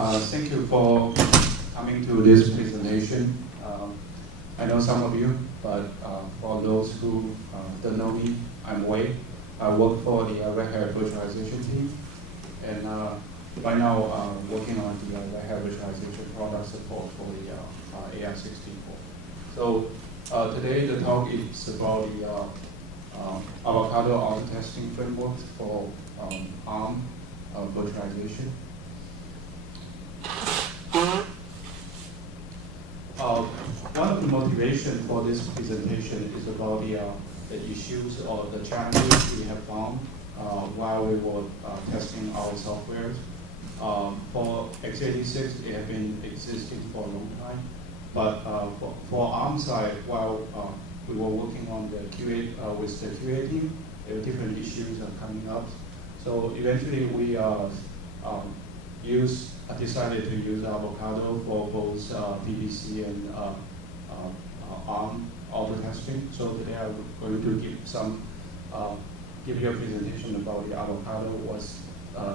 Thank you for coming to this presentation. I know some of you, but for those who don't know me, I'm Wei. I work for the Red Hat Virtualization team, and right now I'm working on the Red Hat Virtualization product support for the AArch64. So today the talk is about the Avocado auto testing framework for ARM virtualization. One of the motivations for this presentation is about the issues or the challenges we have found while we were testing our software. For x86, it has been existing for a long time, but for ARM side, while we were working on the QA with the QA team, there were different issues coming up. So eventually we decided to use Avocado for both PPC and ARM auto testing. So today I'm going to give you a presentation about the Avocado, what's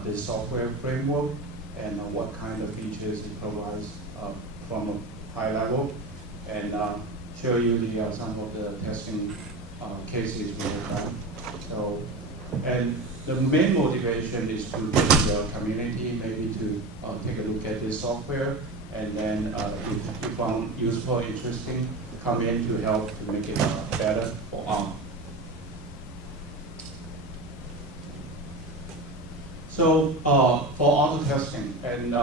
the software framework, and what kind of features it provides from a high level, and show you some of the testing cases we have done. So, and the main motivation is to get the community maybe to take a look at this software, and then if you found useful, interesting, come in to help to make it better for ARM. So for auto testing, and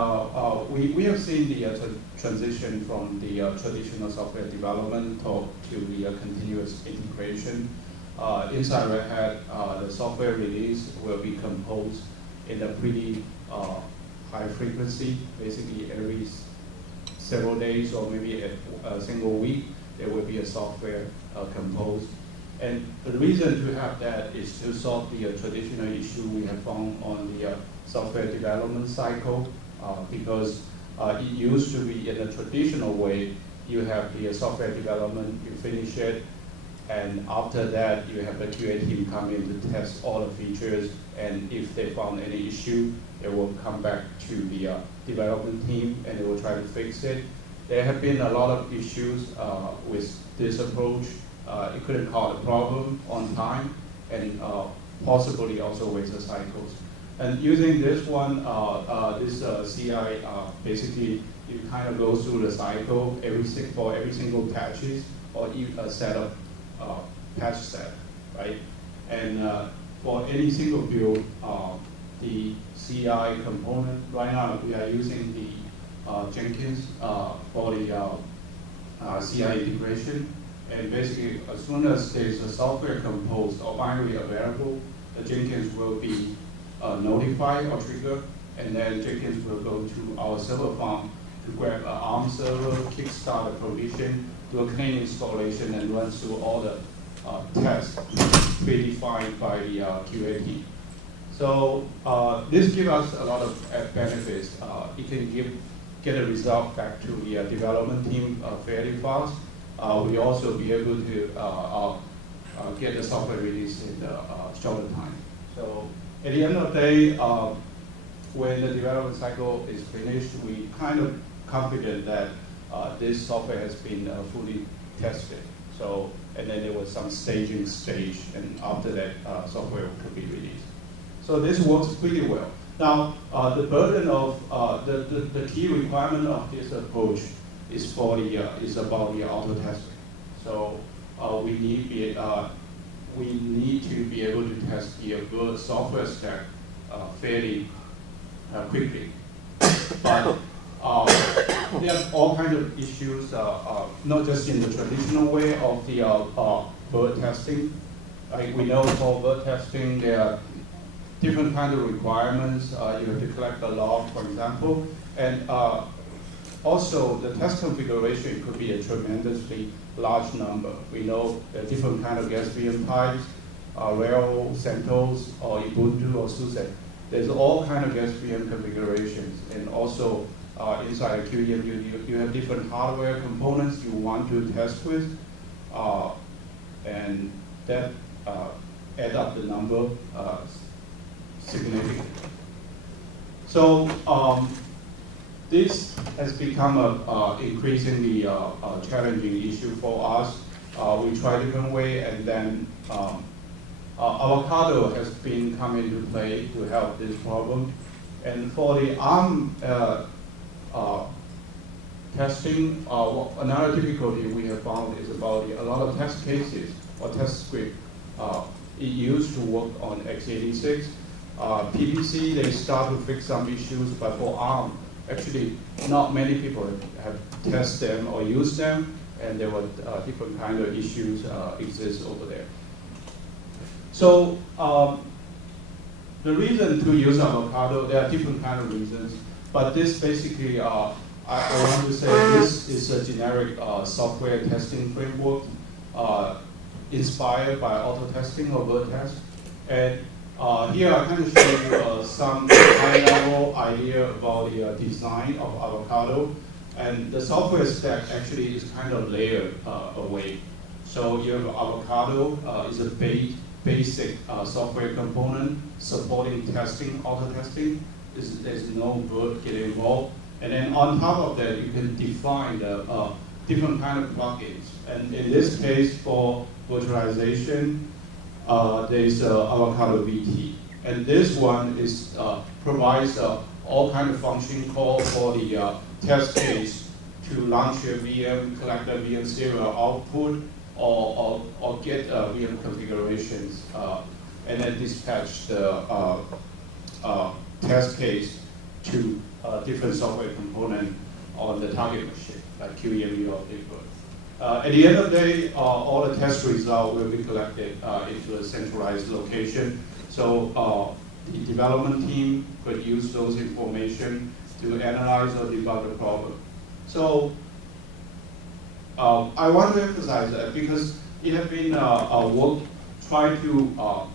we have seen the transition from the traditional software development to the continuous integration. Inside Red Hat, the software release will be composed in a pretty high frequency. Basically, every several days or maybe a single week, there will be a software composed. And the reason to have that is to solve the traditional issue we have found on the software development cycle, because it used to be in a traditional way. You have the software development, you finish it, and after that, you have the QA team come in to test all the features, and if they found any issue, they will come back to the development team and they will try to fix it. There have been a lot of issues with this approach. It couldn't cause a problem on time, and possibly also waste the cycles. And using this one, this CI, basically, you kind of go through the cycle for every single patches or a set of patch set, right? And for any single build, the CI component, right now we are using the Jenkins for the CI integration. And basically, as soon as there's a software composed or binary available, the Jenkins will be notified or triggered, and then Jenkins will go to our server farm to grab an ARM server, kickstart a provision, do a clean installation, and run through all the tests predefined by the QA team. So this gives us a lot of benefits. It can get a result back to the development team fairly fast. We also be able to get the software release in a shorter time. So at the end of the day, when the development cycle is finished, we kind of confident that this software has been fully tested. So, and then there was some staging stage, and after that, software could be released. So this works pretty well. Now, the burden of the key requirement of this approach is about the auto testing. So we need to be able to test the software stack fairly quickly. But there are all kinds of issues, not just in the traditional way of the bird testing. Like we know for bird testing, there are different kinds of requirements. You have to collect the log, for example, and also the test configuration could be a tremendously large number. We know there are different kinds of gas VM pipes, Rail, CentOS, or Ubuntu, or SUSE. There's all kinds of gas VM configurations, and also inside a QEMU, you have different hardware components you want to test with, and that add up the number significantly. So this has become a increasingly challenging issue for us. We try different way, and then Avocado has been coming into play to help this problem. And for the ARM testing, another difficulty we have found is about a lot of test cases or test script. It used to work on x86. PBC, they start to fix some issues, but for ARM, actually not many people have tested them or used them, and there were different kind of issues exist over there. So the reason to use Avocado, there are different kind of reasons, but this basically, I want to say this is a generic software testing framework inspired by auto testing or word test. And here I kind of show you some high-level idea about the design of Avocado. And the software stack actually is kind of layered away. So you have Avocado is a basic software component supporting testing, auto testing. There's no word get involved. And then on top of that, you can define the different kind of plugins. And in this case, for virtualization, there's Avocado VT. And this one is provides all kind of function call for the test case to launch a VM, collect a VM serial output, or get VM configurations, and then dispatch the test case to different software component on the target machine, like QEMU or debug. At the end of the day, all the test results will be collected into a centralized location. So the development team could use those information to analyze or debug the problem. So I want to emphasize that because it has been work trying to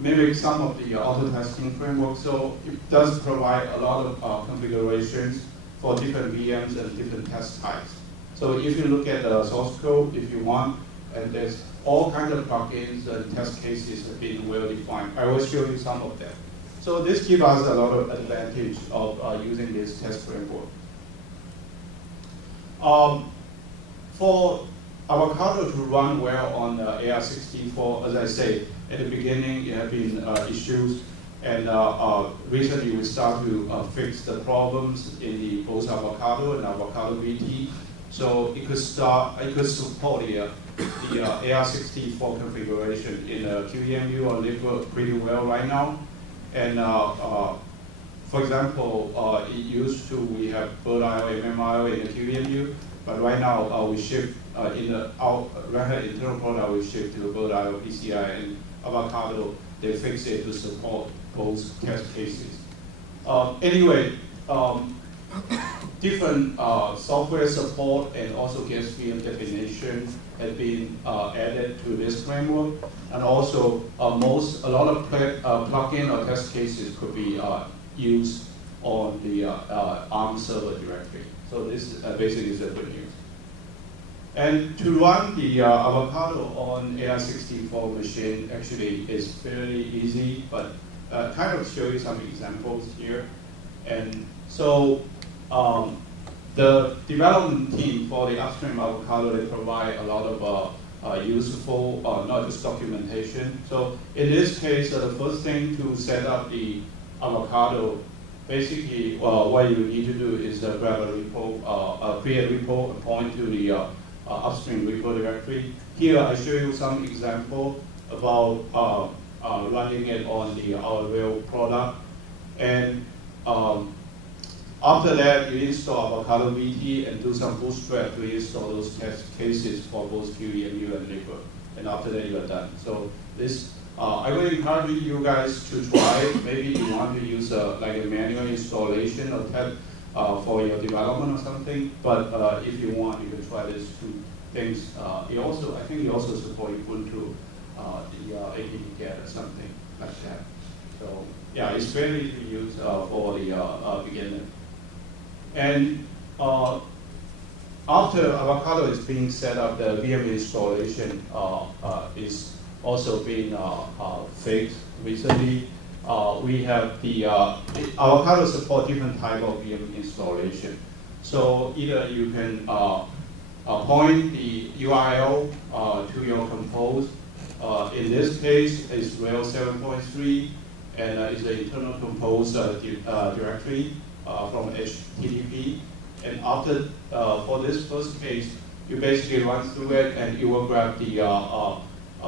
mimic some of the auto testing framework. So it does provide a lot of configurations for different VMs and different test types. So if you look at the source code, if you want, and there's all kinds of plugins and test cases have been well defined. I will show you some of them. So this gives us a lot of advantage of using this test framework. For Avocado to run well on AArch64, as I say, at the beginning it had been issues, and recently we start to fix the problems in the both Avocado and Avocado VT. So it could support the AArch64 configuration in QEMU or libvirt pretty well right now. And for example, it used to, we have bird.io, MMIO in the QEMU, but right now we shift in the internal product, we shift to bird.io, PCI, and Avocado. They fix it to support both test cases. Anyway, different software support and also guest VM definition have been added to this framework, and also a lot of plugin or test cases could be used on the ARM server directory. So this basically is the good news. And to run the Avocado on AArch64 machine actually is fairly easy, but kind of show you some examples here. And so the development team for the upstream Avocado, they provide a lot of useful, not just documentation. So in this case, the first thing to set up the Avocado, basically what you need to do is grab a repo, create a repo and point to the upstream repo directory. Here I show you some example about running it on our real product. And after that, you install Avocado VT and do some bootstrap to install those test cases for both QEMU and libvirt. And after that, you are done. So this, I would encourage you guys to try it. Maybe you want to use like a manual installation or test for your development or something. But if you want, you can try these two things. I think you also support Ubuntu, the apt-get or something like that. So yeah, it's very easy to use for the beginner. And after Avocado is being set up, the VM installation is also being fixed recently. we have the Avocado support different type of VM installation. So either you can point the URL to your compose. In this case, it's RHEL 7.3, and it's the internal compose directory from HTTP. And after, for this first case, you basically run through it, and you will grab the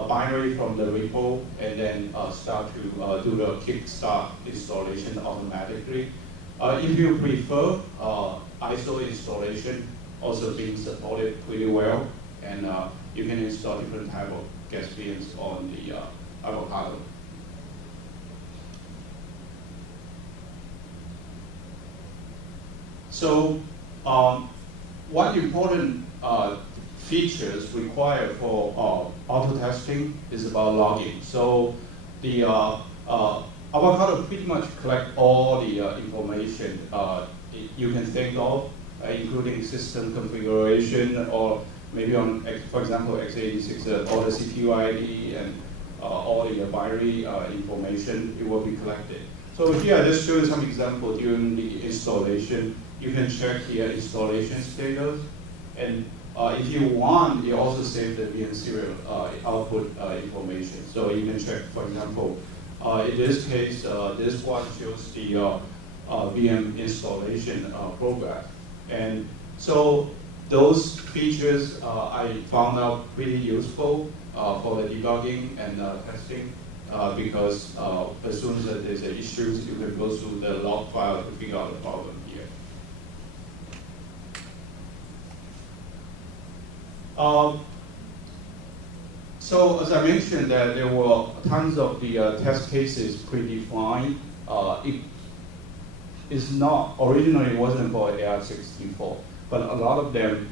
binary from the repo, and then start to do the kickstart installation automatically. If you prefer, ISO installation also being supported pretty well, and you can install different type of guest VMs on the Avocado. So one important features required for auto testing is about logging. So the Avocado pretty much collect all the information you can think of, including system configuration, or maybe on, for example, x86, all the CPU ID and all the binary information, it will be collected. So here I just show you some example during the installation. You can check here installation status, and if you want, you also save the VM serial output information. So you can check, for example, in this case, this one shows the VM installation progress. And so those features I found out really useful for the debugging and testing because as soon as there's issues, you can go through the log file to figure out the problem here. So as I mentioned, that there were tons of the test cases predefined. It's not, originally it wasn't for AArch64, but a lot of them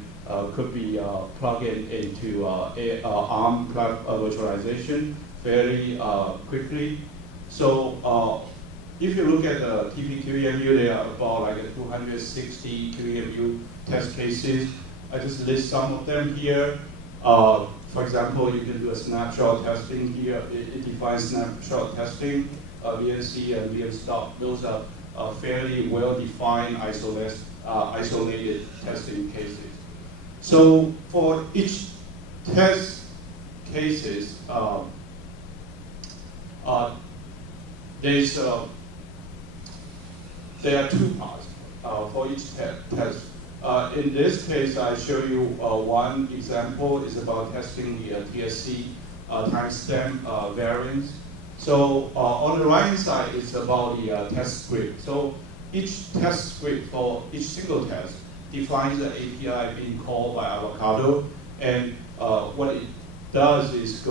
could be plugged into ARM virtualization very quickly. So if you look at the TP-QEMU, there are about like 260 QEMU test cases. I just list some of them here. For example, you can do a snapshot testing here. It defines snapshot testing, VNC and VMstop. Those are fairly well-defined, isolated testing cases. So for each test cases, there are two parts for each test. In this case, I show you one example is about testing the TSC timestamp variance. So on the right side, it's about the test script. So each test script for each single test defines the API being called by Avocado, and what it does is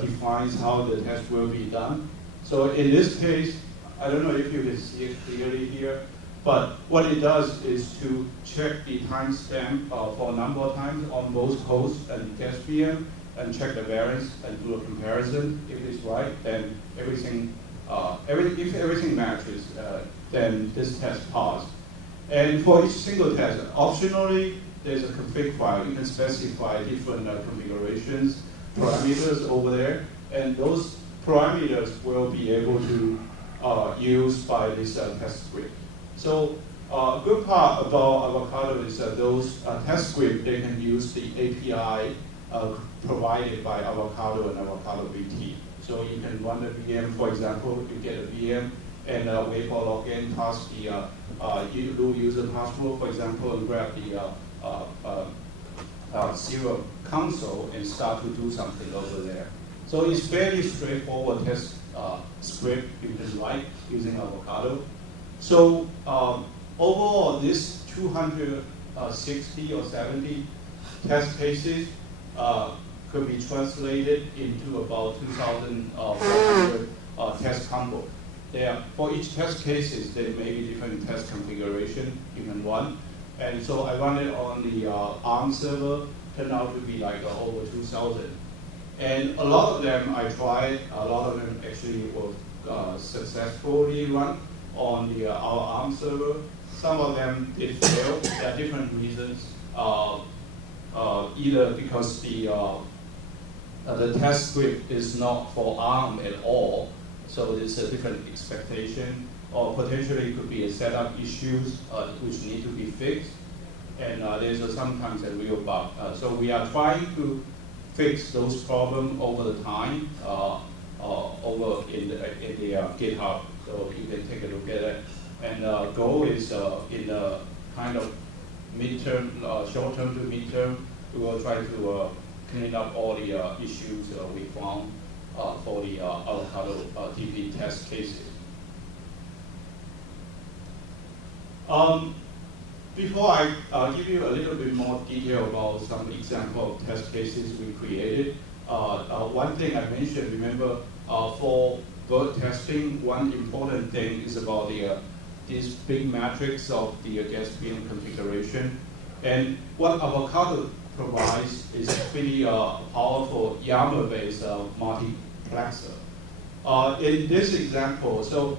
defines how the test will be done. So in this case, I don't know if you can see it clearly here, but what it does is to check the timestamp for a number of times on both host and guest VM, and check the variance and do a comparison. If it's right, then everything, if everything matches, then this test passed. And for each single test, optionally, there's a config file. You can specify different configurations, parameters over there, and those parameters will be able to use by this test script. So a good part about Avocado is that those test scripts, they can use the API provided by Avocado and Avocado VT. So you can run the VM, for example, you get a VM and wait for login, pass the root user password, for example, and grab the serial console and start to do something over there. So it's fairly straightforward test script you can write using Avocado. So overall, this 260 or 70 test cases could be translated into about 2,400 test combo. For each test cases, there may be different test configuration you can run. And so I run it on the ARM server, turned out to be like over 2,000. And a lot of them I tried, a lot of them actually were successfully run on our ARM server. Some of them did fail. There are different reasons. Either because the test script is not for ARM at all, So there's a different expectation, or potentially it could be a setup issues which need to be fixed. And there's sometimes a real bug. So we are trying to fix those problems over the time over in the GitHub. So you can take a look at it. And goal is in the kind of midterm, short-term to midterm, we will try to clean up all the issues we found for the Avocado TP test cases. Before I give you a little bit more detail about some example of test cases we created, one thing I mentioned, remember, for bird testing, one important thing is about this big matrix of the gas VM configuration. And what Avocado provides is a pretty powerful YAML-based multiplexer. In this example, so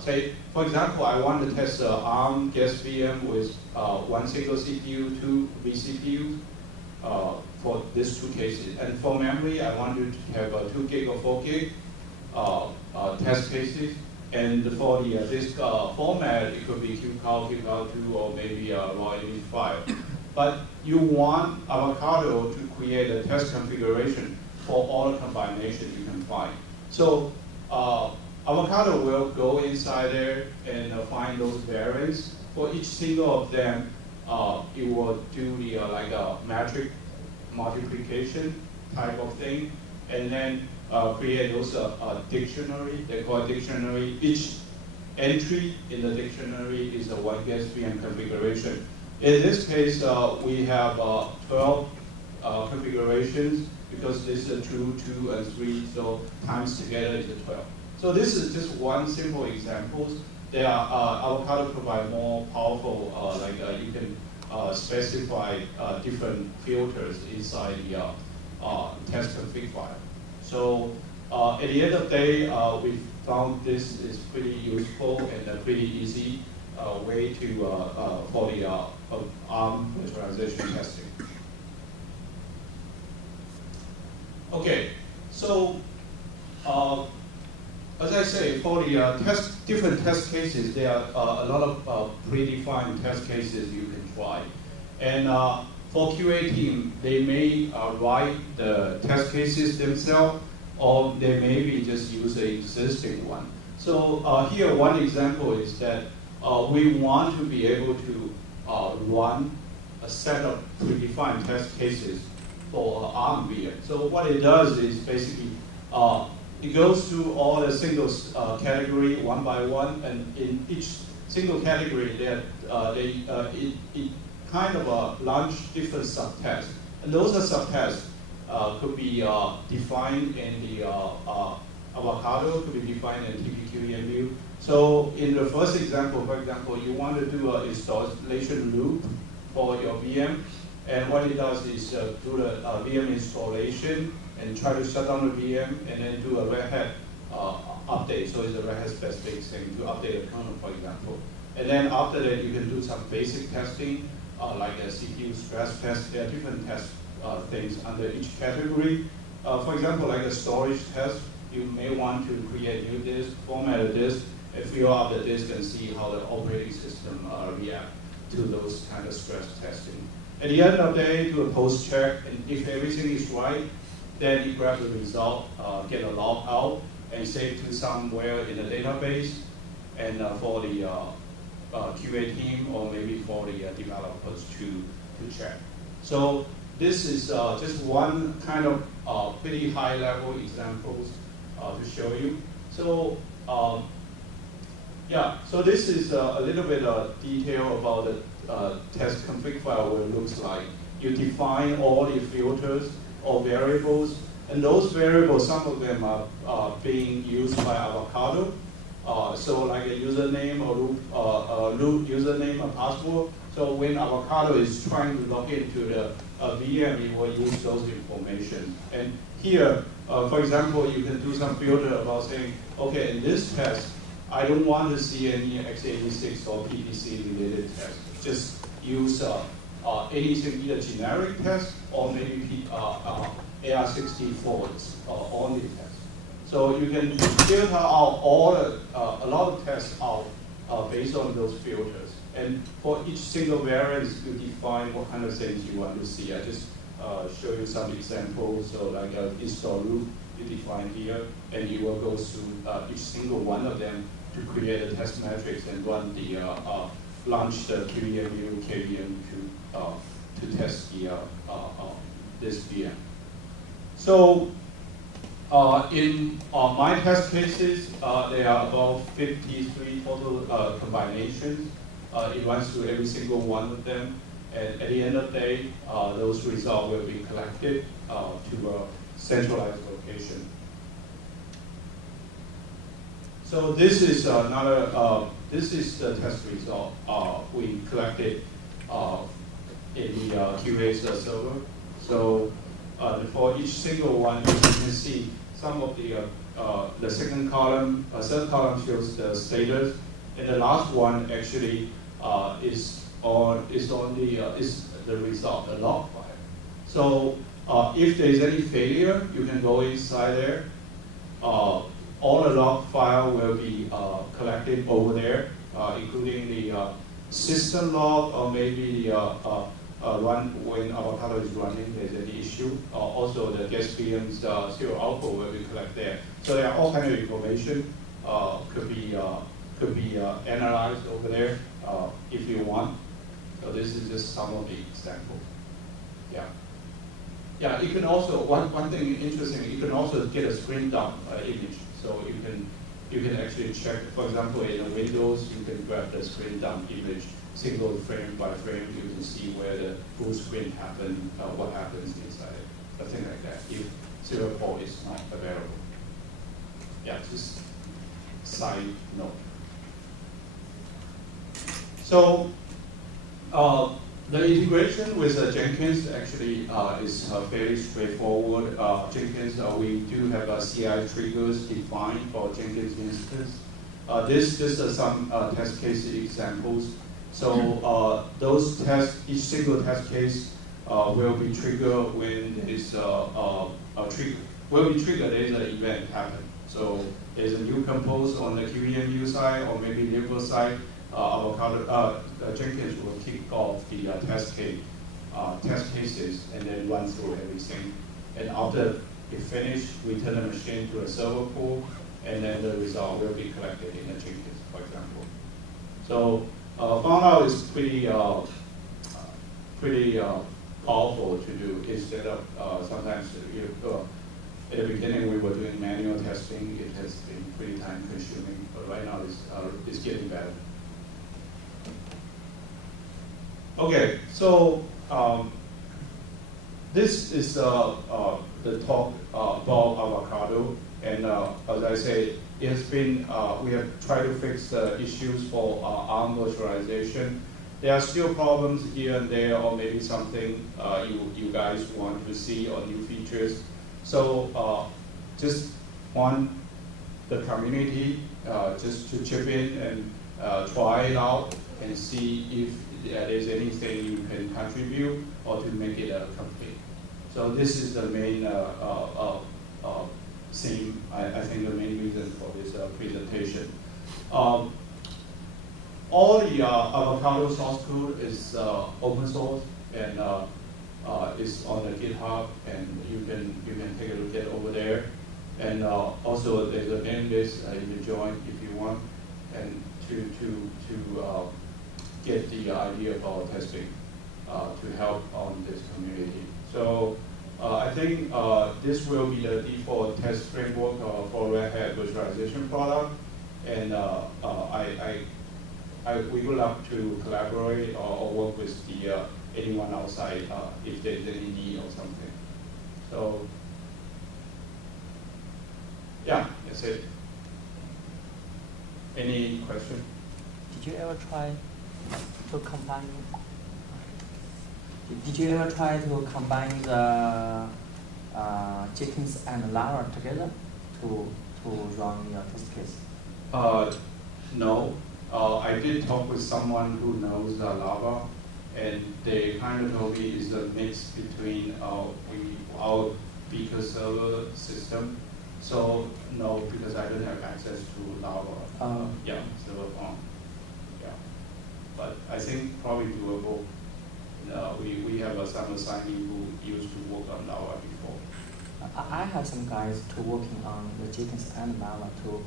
say, for example, I want to test ARM gas VM with one single CPU, two vCPUs for these two cases. And for memory, I wanted to have 2 gig or 4 gig test cases. And for the disk format, it could be QCOW2, or maybe raw image file. But you want Avocado to create a test configuration for all the combinations you can find. So Avocado will go inside there and find those variants. For each single of them, it will do the like a matrix multiplication type of thing, and then create those dictionary. They call it dictionary. Each entry in the dictionary is a one gas VM configuration. In this case, we have 12 configurations, because this is 2, 2, and 3, so times together is 12. So this is just one simple example. There are Avocado provide more powerful, you can specify different filters inside the test config file. So at the end of the day, we found this is pretty useful and a pretty easy way to for the ARM virtualization testing. Okay, so as I say, for the different test cases, there are a lot of predefined test cases you can try. And for QA team, they may write the test cases themselves, or they maybe just use an existing one. So here, one example is that we want to be able to run a set of predefined test cases for ARM VM. So what it does is basically, it goes through all the single category one by one, and in each single category, it kind of launch different subtests. And those are subtests could be defined in the Avocado, could be defined in TPQEMU. So in the first example, for example, you want to do an installation loop for your VM. And what it does is do the VM installation and try to shut down the VM, and then do a Red Hat update. So it's a Red Hat specific thing to update the kernel, for example. And then after that, you can do some basic testing, like a CPU stress test. There are different test things under each category. For example, like a storage test, you may want to create new disk, format a disk, and fill out the disk and see how the operating system react to those kind of stress testing. At the end of the day, do a post check, and if everything is right, then you grab the result, get a log out, and save to somewhere in the database, and for the QA team, or maybe for the developers to check. So this is just one kind of pretty high-level examples to show you. So yeah, so this is a little bit of detail about the test config file, what it looks like. You define all the filters or variables, and those variables, some of them are being used by Avocado. So like a username or root username or password. So when Avocado is trying to log into the VM, it will use those information. And here, for example, you can do some filter about saying, okay, in this test, I don't want to see any x86 or PPC related tests. Just use anything, either generic test or maybe AArch64 only test. So you can filter out a lot of tests out based on those filters. And for each single variant, you define what kind of things you want to see. I just show you some examples. So like install root, you define here, and you will go through each single one of them to create a test matrix and run the launch the QEMU, KVM to test the this VM. So in my test cases, there are about 53 total combinations. It runs through every single one of them. And at the end of the day, those results will be collected to a centralized location. So this is another, this is the test result we collected in the QA's server. So for each single one, you can see some of the second column, third column shows the status, and the last one actually is the result, the log file. So if there is any failure, you can go inside there. All the log file will be collected over there, including the system log, or maybe run when Avocado is running, there's any issue. Also, the guest VM's serial output will be collected there. So there are all kinds of information could be analyzed over there if you want. So this is just some of the examples. Yeah. Yeah, you can also, one thing interesting, you can also get a screen dump image. So you can actually check, for example, in the Windows, you can grab the screen dump image, single frame by frame, you can see where the full screen happened, what happens inside it, something like that, if serial port is not available. Yeah, just side note. So the integration with Jenkins actually is fairly straightforward. Jenkins, we do have CI triggers defined for Jenkins instance. This is some test case examples. So those tests, each single test case will be triggered when there's there's an event happen. So there's a new compose on the QEMU side or maybe Libra side. Avocado, Jenkins will kick off the test cases and then run through everything. And after it finished, we turn the machine to a server pool, and then the result will be collected in the Jenkins, for example. So found out is pretty powerful to do. Instead of sometimes at the beginning we were doing manual testing. It has been pretty time consuming, but right now it's getting better. Okay, so this is the talk about Avocado, and as I say, it has been we have tried to fix the issues for ARM virtualization. There are still problems here and there, or maybe something you guys want to see or new features. So just want the community just to chip in and try it out and see if there's anything you can contribute or to make it complete. So this is the main theme, I think the main reason for this presentation. All the Avocado source code is open source and is on the GitHub, and you can take a look at over there. And also there's a mailing list you can join if you want, and to get the idea about testing to help on this community. So I think this will be the default test framework for Red Hat virtualization product, and we would love to collaborate or work with anyone outside if there's any need or something. So yeah, that's it. Any question? Did you ever try to combine? Did you ever try to combine the Jenkins and Lava together to run your test case? No. I did talk with someone who knows Lava, and they kind of told me it's a mix between our Beaker server system So no, because I don't have access to Lava. Yeah, server farm. Yeah, but I think probably doable. We have some assignee who used to work on Lava before. I have some guys to working on the Jenkins and Lava to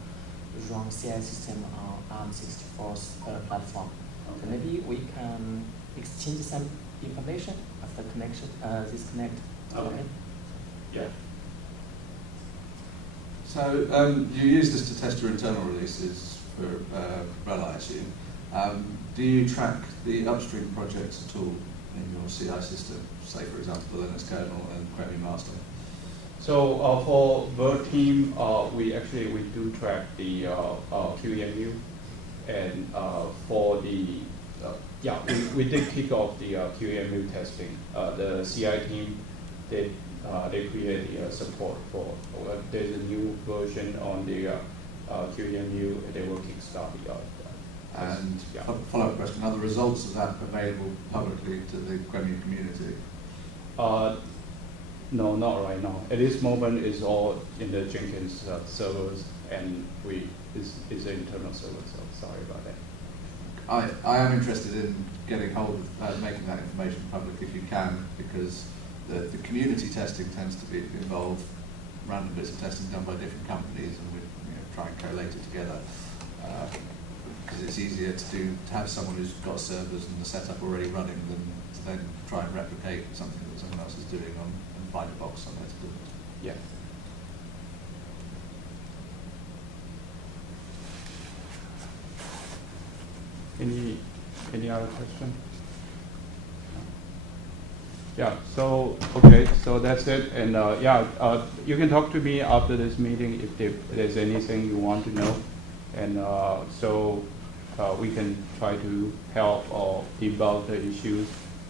run CI system on AArch64 platform. Okay. So maybe we can exchange some information after connection, this connect. Okay. Yeah. So you use this to test your internal releases for RHEL, I assume. Do you track the upstream projects at all in your CI system? Say, for example, the Linux kernel and Chromium master. So for Vert team, we do track the QEMU, and for the we did kick off the QEMU testing. The CI team they create the support for. There's a new version on the QEMU, and they will kickstart the. And follow-up question: are the results of that available publicly to the Chromium community? No, not right now. At this moment, it's all in the Jenkins servers, and it's an internal server. So sorry about that. I am interested in getting hold of making that information public if you can, because the community testing tends to involve random bits of testing done by different companies, and we try and collate it together. Because it's easier to have someone who's got servers and the setup already running than to then try and replicate something that someone else is doing and find a box somewhere to do it. Yeah. Any other question? Yeah. So okay. So that's it. And you can talk to me after this meeting if there's anything you want to know. And we can try to help or debug the issues,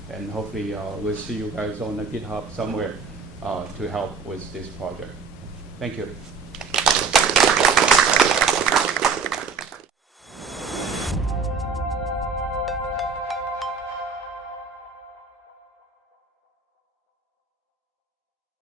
and hopefully we'll see you guys on the GitHub somewhere to help with this project. Thank you.